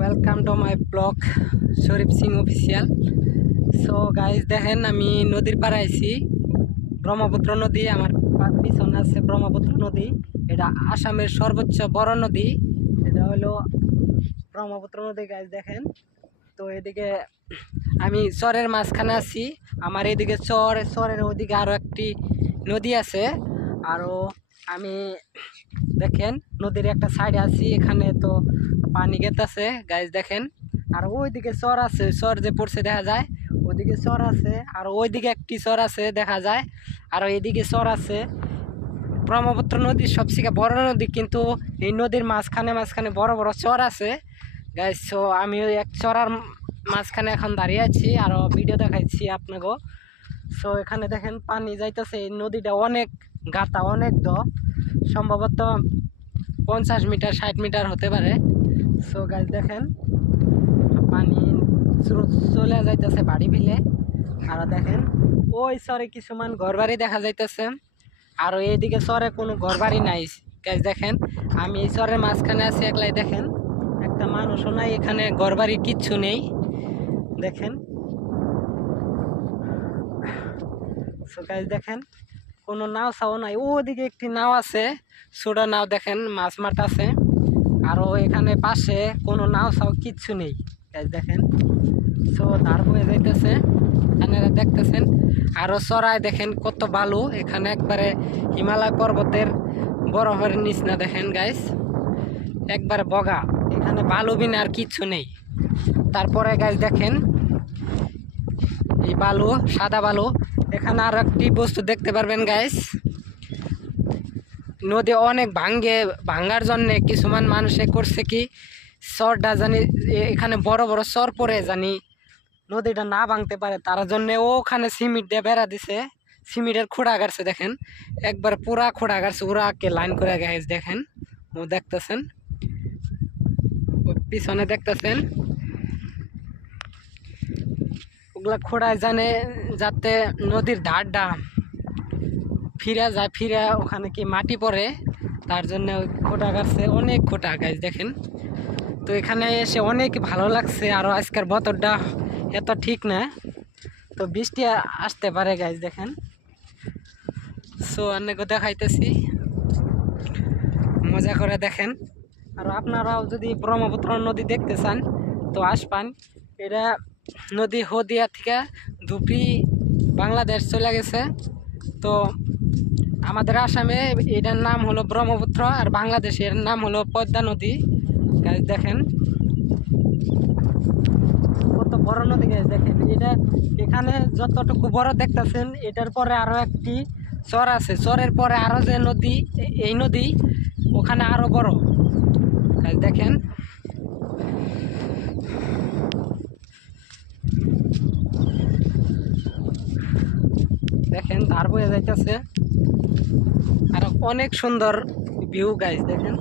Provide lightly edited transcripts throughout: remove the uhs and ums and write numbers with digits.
Welcome to my blog Sharif Singh official. So guys দেখেন আমি নদীর পাড়ে আইছি, ব্রহ্মপুত্র নদী। আমার পিছনে আছে ব্রহ্মপুত্র নদী। এটা আসামের সর্বোচ্চ বড় নদী, এটা হলো ব্রহ্মপুত্র নদী। গাইজ দেখেন, তো এদিকে আমি চরের মাঝখানে আছি। আমার এদিকে চরের ওইদিকে আরও একটি নদী আছে। আরও আমি দেখেন নদীর একটা সাইডে আছি, এখানে তো পানি গেতেছে গাইজ দেখেন। আর ওইদিকে চর আছে, চর যে পড়ছে দেখা যায়, ওইদিকে চর আছে। আর ওইদিকে একটি চর আছে দেখা যায়, আর এইদিকে চর আছে। ব্রহ্মপুত্র নদী সবথেকে বড় নদী, কিন্তু এই নদীর মাঝখানে মাঝখানে বড় বড় চর আছে গাইজ। সো আমি ওই এক চরার মাঝখানে এখন দাঁড়িয়ে আছি, আরও ভিডিও দেখাইছি আপনাকেও। সো এখানে দেখেন পানি যাইতেছে, এই নদীটা অনেক গাতা, অনেক সম্ভবত 50 মিটার 60 মিটার হতে পারে। সো গাইজ দেখেন পানি চলে যাইতেছে বাড়ি ফেলে। আর দেখেন ওই চরে কিছুমান ঘরবাড়ি দেখা যাইতেছে, আর এইদিকে চরে কোনো ঘরবাড়ি নাই গাইজ দেখেন। আমি এই চরের মাঝখানে আছি একলাই, দেখেন একটা মানুষও নাই এখানে, ঘরবাড়ি কিচ্ছু নেই দেখেন। সো গাইজ দেখেন কোনো নাও ছাও নাই, ওদিকে একটি নাও আছে, ছোট নাও দেখেন মাছ মারতাছে। আরও এখানে পাশে কোনো নাও ছাও কিচ্ছু নেই গাইজ দেখেন। সো ধার বয়ে যাইতেছে, আপনারা দেখতেছেন। আরও চড়ায় দেখেন কত বালু, এখানে একবারে হিমালয় পর্বতের বরফের নিচ না দেখেন গাইজ, একবারে বগা, এখানে বালু বিনা আর কিচ্ছু নেই। তারপরে গাইজ দেখেন এই বালু, সাদা বালু। এখানে আর একটি বস্তু দেখতে পারবেন গাইজ, নদী অনেক ভাঙ্গার জন্যে কিছুমান মানুষে করছে কি, চরটা জানি এখানে বড় বড় চর পরে জানি নদীটা না ভাঙতে পারে, তার জন্যে ওখানে সিমেন্ট দিয়ে বেড়া দিছে, সিমেন্টের খোঁড়া গাড়ছে দেখেন, একবার পুরা খোঁড়া গাড়ছে, ওরাকে লাইন করে গাইজ দেখেন। ও দেখতেছেন পিছনে দেখতেছেন, ওগুলা খোঁড়ায় জানে যাতে নদীর ধারটা ফিরে যায়, ফিরে ওখানে কি মাটি পড়ে, তার জন্য খোঁটা গাছছে, অনেক খোঁটা গাছ দেখেন। তো এখানে এসে অনেক ভালো লাগছে। আরও আজকের বতরটা এত ঠিক না, তো বৃষ্টি আসতে পারে গাছ দেখেন। সো অনেকে দেখাইতেছি, মজা করে দেখেন। আর আপনারাও যদি ব্রহ্মপুত্র নদী দেখতে চান তো আসপান। এটা নদী হদিয়া থেকে ধুপড়ি বাংলাদেশ চলে গেছে। তো আমাদের আসামে এটার নাম হলো ব্রহ্মপুত্র, আর বাংলাদেশের নাম হলো পদ্মা নদী গাইজ দেখেন। কত বড় নদী গাইজ দেখেন। এটা এখানে যতটুকু বড় দেখতেছেন, এটার পরে আরো একটি চর আছে, চরের পরে আরো যে নদী, এই নদী ওখানে আরো বড় গাইজ দেখেন। দেখেন ধার বয়ে যাইতেছে, আর অনেক সুন্দর ভিউ গাইজ দেখেন।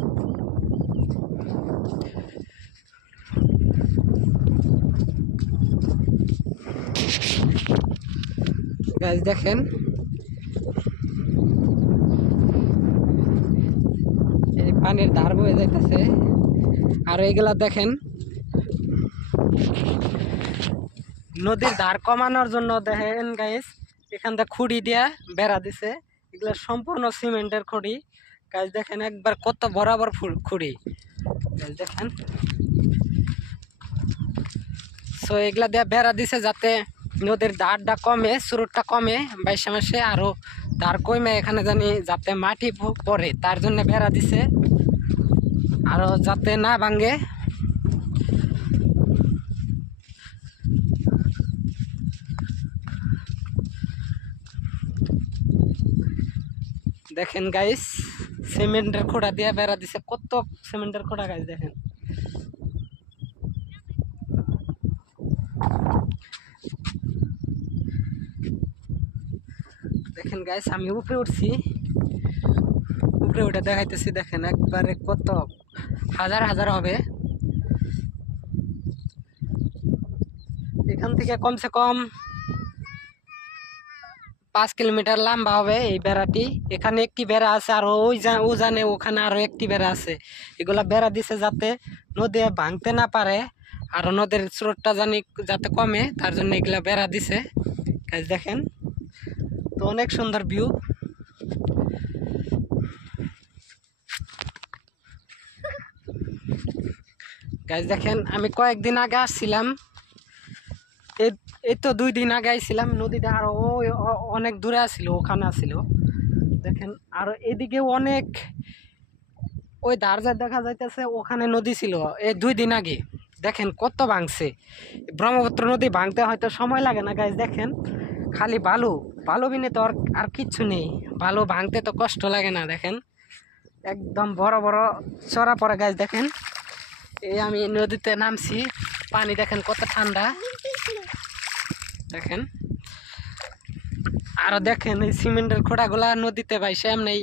গাইজ দেখেন এই পানির ধার বয়ে যাইতেছে। আর এইগুলা দেখেন নদীর ধার কমানোর জন্য দেখেন গাইজ এখান থেকে খুঁড়ি দিয়া বেড়া দিছে, এগুলা সম্পূর্ণ সিমেন্টের খুঁড়ি গাইজ দেখেন, একবার কত বরাবর খুঁড়ি গাইজ দেখেন। সো এগুলা দিয়ে বেড়া দিছে যাতে নদীর ধারটা কমে, স্রোতটা কমে বাইশে মাসে, আরও ধার কমে এখানে জানি যাতে মাটি পড়ে, তার জন্য বেড়া দিছে, আরও যাতে না ভাঙে। দেখেন গাইস সিমেন্টের খোঁড়া দিয়ে বেড়া দিছে, কত সিমেন্টের খোঁড়া গাইস দেখেন। দেখেন গাইস আমি উপরে উঠছি, উপরে উঠে দেখাইতেছি দেখেন, একবারে কত হাজার হাজার হবে। এখান থেকে কমসে কম 5 কিলোমিটার লম্বা হবে এই বেড়াটি। এখানে একটি বেড়া আছে, আর ওই জানে ওখানে আরো একটি বেড়া আছে। এগুলা বেড়া দিছে যাতে নদী ভাঙতে না পারে, আর নদীর স্রোতটা যাতে কমে, তার জন্য এগুলা বেড়া দিছে। গাইস দেখেন তো, অনেক সুন্দর ভিউ। গাইস দেখেন আমি কয়েকদিন আগে আসছিলাম, এই তো 2 দিন আগে আইছিলাম। নদীটা আরো অনেক দূরে আছিল, ওখানে আছিল। দেখেন আরো এদিকে অনেক, ওই দারজা দেখা যাইতেছে, ওখানে নদী ছিল এই 2 দিন আগে। দেখেন কত ভাঙছে। ব্রহ্মপুত্র নদী ভাঙতে হয়তো সময় লাগে না গাইস। দেখেন খালি বালু বিনে তো আর কিচ্ছু নেই। বালু ভাঙতে তো কষ্ট লাগে না। দেখেন একদম বড় বড় চড়া পড়ে গাইস। দেখেন এই আমি নদীতে নামছি, পানি দেখেন কত ঠান্ডা। দেখেন আরো দেখেন এই সিমেন্টের খোঁড়াগুলা নদীতে ভাইসে এমনি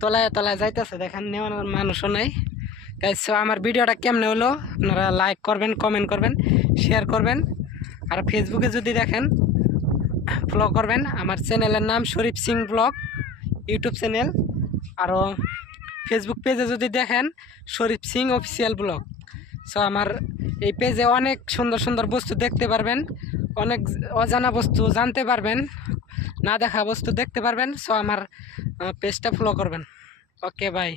তলায় তলায় যাইতেছে। দেখেন নেওয়ার মানুষও নাই। গাইস আমার ভিডিওটা কেমনে হলো আপনারা লাইক করবেন, কমেন্ট করবেন, শেয়ার করবেন। আর ফেসবুকে যদি দেখেন ফলো করবেন। আমার চ্যানেলের নাম শরীফ সিং ব্লগ, ইউটিউব চ্যানেল। আরও ফেসবুক পেজে যদি দেখেন শরীফ সিং অফিসিয়াল ব্লগ। সো আমার এই পেজে অনেক সুন্দর সুন্দর বস্তু দেখতে পারবেন, অনেক অজানা বস্তু জানতে পারবেন, না দেখা বস্তু দেখতে পারবেন। সো আমার পেজটা ফলো করবেন। Okay bye.